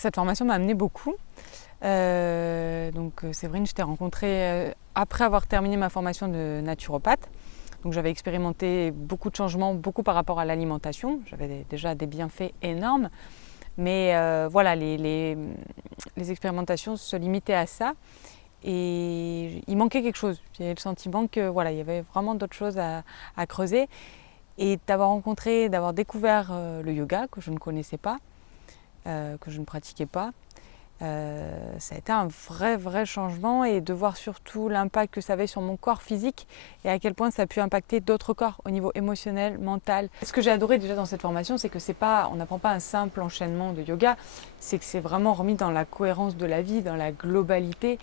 Cette formation m'a amené beaucoup. Donc Séverine, je t'ai rencontrée après avoir terminé ma formation de naturopathe. Donc j'avais expérimenté beaucoup de changements, beaucoup par rapport à l'alimentation. J'avais déjà des bienfaits énormes. Mais voilà, les expérimentations se limitaient à ça. Et il manquait quelque chose. J'avais le sentiment que voilà, il y avait vraiment d'autres choses à creuser. Et d'avoir rencontré, d'avoir découvert le yoga que je ne connaissais pas, que je ne pratiquais pas, ça a été un vrai changement, et de voir surtout l'impact que ça avait sur mon corps physique et à quel point ça a pu impacter d'autres corps au niveau émotionnel, mental. Ce que j'ai adoré déjà dans cette formation, c'est que on n'apprend pas un simple enchaînement de yoga, c'est que c'est vraiment remis dans la cohérence de la vie, dans la globalité.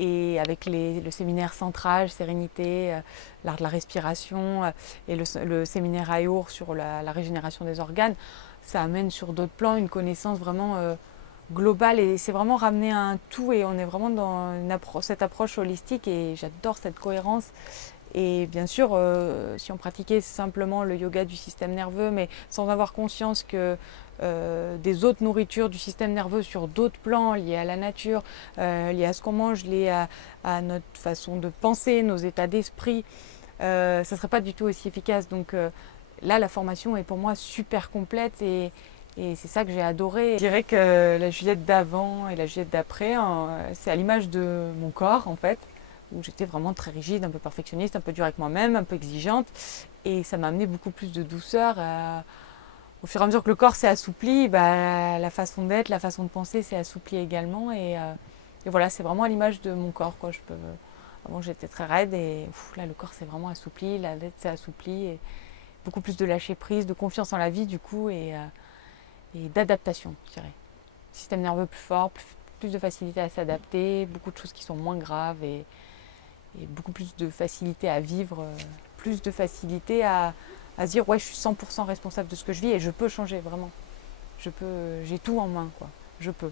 Et avec le séminaire centrage, sérénité, l'art de la respiration et le séminaire Ayour sur la régénération des organes, ça amène sur d'autres plans une connaissance vraiment globale, et c'est vraiment ramener à un tout, et on est vraiment dans cette approche holistique, et j'adore cette cohérence. Et bien sûr, si on pratiquait simplement le yoga du système nerveux, mais sans avoir conscience que des autres nourritures du système nerveux sur d'autres plans, liés à la nature, liés à ce qu'on mange, liés à notre façon de penser, nos états d'esprit, ça ne serait pas du tout aussi efficace. Donc là, la formation est pour moi super complète, et c'est ça que j'ai adoré. Je dirais que la Juliette d'avant et la Juliette d'après, c'est à l'image de mon corps en fait, où j'étais vraiment très rigide, un peu perfectionniste, un peu dure avec moi-même, un peu exigeante. Et ça m'a amené beaucoup plus de douceur. Au fur et à mesure que le corps s'est assoupli, la façon d'être, la façon de penser s'est assouplie également. Et voilà, c'est vraiment à l'image de mon corps, quoi. Avant, j'étais très raide, et là, le corps s'est vraiment assoupli, la tête s'est assouplie. Et beaucoup plus de lâcher prise, de confiance en la vie, du coup, et d'adaptation, je dirais. Système nerveux plus fort, plus de facilité à s'adapter, beaucoup de choses qui sont moins graves, et beaucoup plus de facilité à vivre, plus de facilité à se dire ouais, je suis 100% responsable de ce que je vis, et je peux changer vraiment. J'ai tout en main, quoi. Je peux.